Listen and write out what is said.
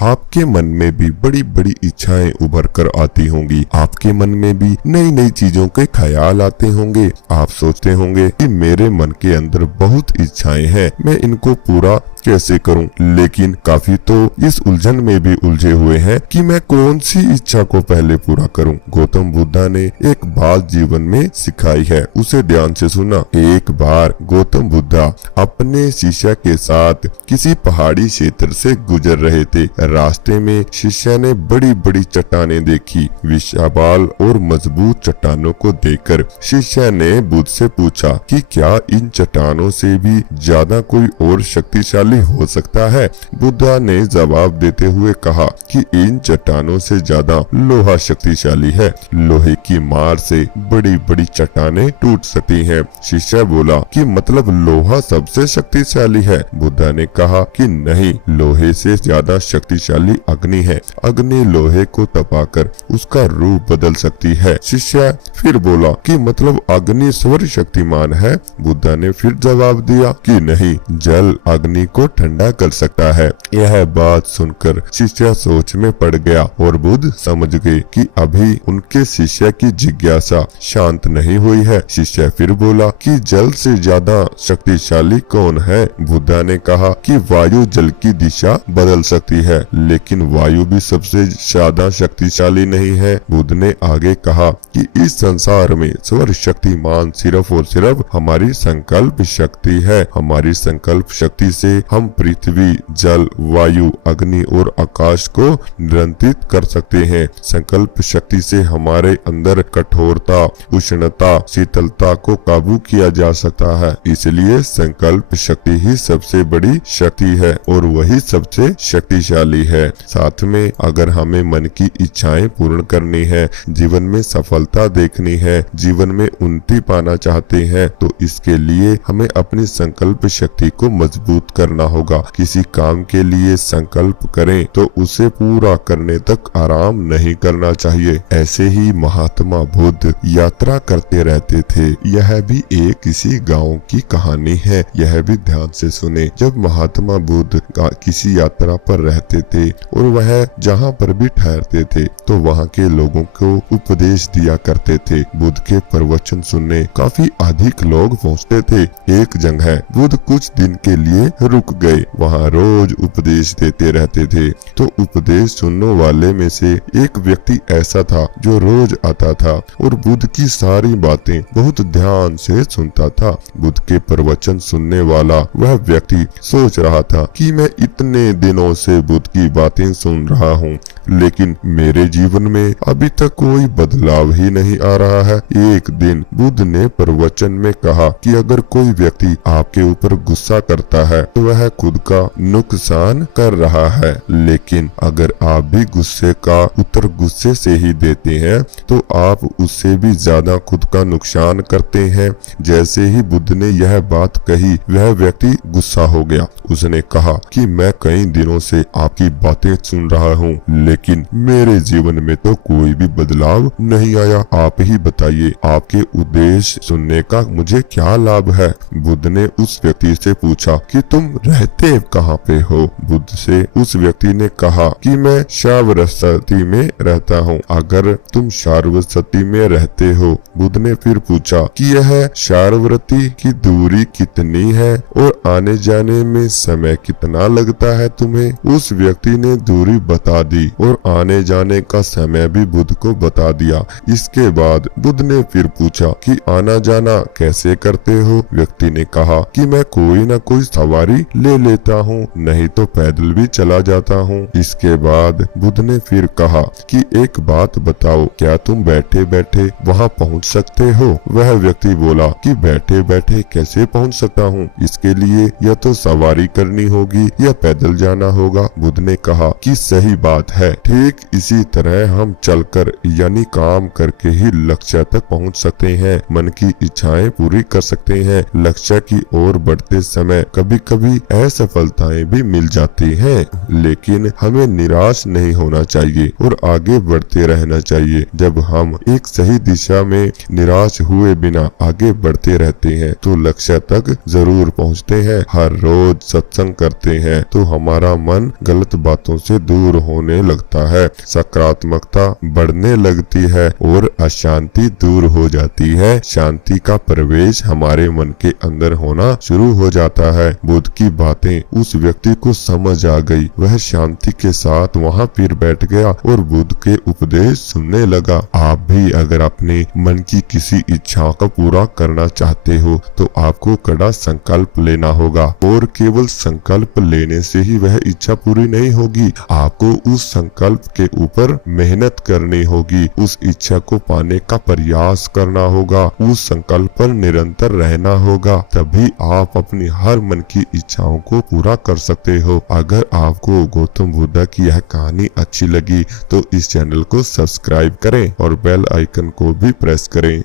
आपके मन में भी बड़ी बड़ी इच्छाएं उभर कर आती होंगी। आपके मन में भी नई नई चीजों के ख्याल आते होंगे। आप सोचते होंगे कि मेरे मन के अंदर बहुत इच्छाएं हैं, मैं इनको पूरा कैसे करूं। लेकिन काफी तो इस उलझन में भी उलझे हुए हैं कि मैं कौन सी इच्छा को पहले पूरा करूं। गौतम बुद्धा ने एक बात जीवन में सिखाई है, उसे ध्यान से सुना। एक बार गौतम बुद्धा अपने शिष्य के साथ किसी पहाड़ी क्षेत्र से गुजर रहे थे। रास्ते में शिष्य ने बड़ी बड़ी चट्टानें देखी। विशाल और मजबूत चट्टानों को देखकर शिष्य ने बुद्ध से पूछा कि क्या इन चट्टानों से भी ज्यादा कोई और शक्तिशाली हो सकता है। बुद्धा ने जवाब देते हुए कहा कि इन चट्टानों से ज्यादा लोहा शक्तिशाली है। लोहे की मार से बड़ी बड़ी चट्टानें टूट सकती हैं। शिष्य बोला कि मतलब लोहा सबसे शक्तिशाली है। बुद्धा ने कहा कि नहीं, लोहे से ज्यादा शक्तिशाली अग्नि है। अग्नि लोहे को तपाकर उसका रूप बदल सकती है। शिष्य फिर बोला कि मतलब अग्नि सर्वशक्तिमान है। बुद्धा ने फिर जवाब दिया कि नहीं, जल अग्नि को ठंडा कर सकता है। यह बात सुनकर शिष्य सोच में पड़ गया और बुद्ध समझ गए कि अभी उनके शिष्य की जिज्ञासा शांत नहीं हुई है। शिष्य फिर बोला कि जल से ज्यादा शक्तिशाली कौन है। बुद्धा ने कहा कि वायु जल की दिशा बदल सकती है, लेकिन वायु भी सबसे ज्यादा शक्तिशाली नहीं है। बुद्ध ने आगे कहा कि इस संसार में सर्वशक्तिमान सिर्फ और सिर्फ हमारी संकल्प शक्ति है। हमारी संकल्प शक्ति से हम पृथ्वी, जल, वायु, अग्नि और आकाश को नियंत्रित कर सकते हैं। संकल्प शक्ति से हमारे अंदर कठोरता, उष्णता, शीतलता को काबू किया जा सकता है। इसलिए संकल्प शक्ति ही सबसे बड़ी शक्ति है और वही सबसे शक्तिशाली है। साथ में अगर हमें मन की इच्छाएं पूर्ण करनी है, जीवन में सफलता देखनी है, जीवन में उन्नति पाना चाहते हैं, तो इसके लिए हमें अपनी संकल्प शक्ति को मजबूत करना होगा। किसी काम के लिए संकल्प करें तो उसे पूरा करने तक आराम नहीं करना चाहिए। ऐसे ही महात्मा बुद्ध यात्रा करते रहते थे। यह भी एक किसी गांव की कहानी है, यह भी ध्यान से सुने। जब महात्मा बुद्ध किसी यात्रा पर रहते थे और वह जहाँ पर भी ठहरते थे तो वहाँ के लोगों को उपदेश दिया करते थे। बुद्ध के प्रवचन सुनने काफी अधिक लोग पहुँचते थे। एक जगह बुद्ध कुछ दिन के लिए रुक गए। वहाँ रोज उपदेश देते रहते थे। तो उपदेश सुनने वाले में से एक व्यक्ति ऐसा था जो रोज आता था और बुद्ध की सारी बातें बहुत ध्यान से सुनता था। बुद्ध के प्रवचन सुनने वाला वह व्यक्ति सोच रहा था कि मैं इतने दिनों से बुद्ध की बातें सुन रहा हूँ, लेकिन मेरे जीवन में अभी तक कोई बदलाव ही नहीं आ रहा है। एक दिन बुद्ध ने प्रवचन में कहा कि अगर कोई व्यक्ति आपके ऊपर गुस्सा करता है तो वह खुद का नुकसान कर रहा है, लेकिन अगर आप भी गुस्से का उत्तर गुस्से से ही देते हैं तो आप उससे भी ज्यादा खुद का नुकसान करते हैं। जैसे ही बुद्ध ने यह बात कही, वह व्यक्ति गुस्सा हो गया। उसने कहा कि मैं कई दिनों से आपकी बातें सुन रहा हूँ, लेकिन मेरे जीवन में तो कोई भी बदलाव नहीं आया। आप ही बताइए, आपके उद्देश्य सुनने का मुझे क्या लाभ है। बुद्ध ने उस व्यक्ति से पूछा कि तुम रहते कहाँ पे हो। बुद्ध से उस व्यक्ति ने कहा कि मैं शार्वरसती में रहता हूँ। अगर तुम शार्वरसती में रहते हो। बुद्ध ने फिर पूछा कि यह शार्वरती की दूरी कितनी है और आने जाने में समय कितना लगता है तुम्हें। उस व्यक्ति ने दूरी बता दी और आने जाने का समय भी बुद्ध को बता दिया। इसके बाद बुद्ध ने फिर पूछा कि आना जाना कैसे करते हो। व्यक्ति ने कहा कि मैं कोई न कोई सवारी ले लेता हूँ, नहीं तो पैदल भी चला जाता हूँ। इसके बाद बुद्ध ने फिर कहा कि एक बात बताओ, क्या तुम बैठे बैठे वहाँ पहुँच सकते हो। वह व्यक्ति बोला कि बैठे बैठे कैसे पहुँच सकता हूँ, इसके लिए या तो सवारी करनी होगी या पैदल जाना होगा। बुद्ध ने कहा कि सही बात है, ठीक इसी तरह हम चलकर यानी काम करके ही लक्ष्य तक पहुंच सकते हैं, मन की इच्छाएं पूरी कर सकते हैं। लक्ष्य की ओर बढ़ते समय कभी कभी असफलताएं भी मिल जाती हैं, लेकिन हमें निराश नहीं होना चाहिए और आगे बढ़ते रहना चाहिए। जब हम एक सही दिशा में निराश हुए बिना आगे बढ़ते रहते हैं तो लक्ष्य तक जरूर पहुंचते हैं। हर रोज सत्संग करते हैं तो हमारा मन गलत बातों से दूर होने लगता है, सकारात्मकता बढ़ने लगती है और अशांति दूर हो जाती है। शांति का प्रवेश हमारे मन के अंदर होना शुरू हो जाता है। बुद्ध की बातें उस व्यक्ति को समझ आ गई। वह शांति के साथ वहां फिर बैठ गया और बुद्ध के उपदेश सुनने लगा। आप भी अगर अपने मन की किसी इच्छा को पूरा करना चाहते हो तो आपको कड़ा संकल्प लेना होगा और केवल संकल्प लेने से ही वह इच्छा पूरी नहीं होगी। आपको उस संकल्प के ऊपर मेहनत करनी होगी, उस इच्छा को पाने का प्रयास करना होगा, उस संकल्प पर निरंतर रहना होगा, तभी आप अपनी हर मन की इच्छाओं को पूरा कर सकते हो। अगर आपको गौतम बुद्ध की यह कहानी अच्छी लगी तो इस चैनल को सब्सक्राइब करें और बेल आइकन को भी प्रेस करें।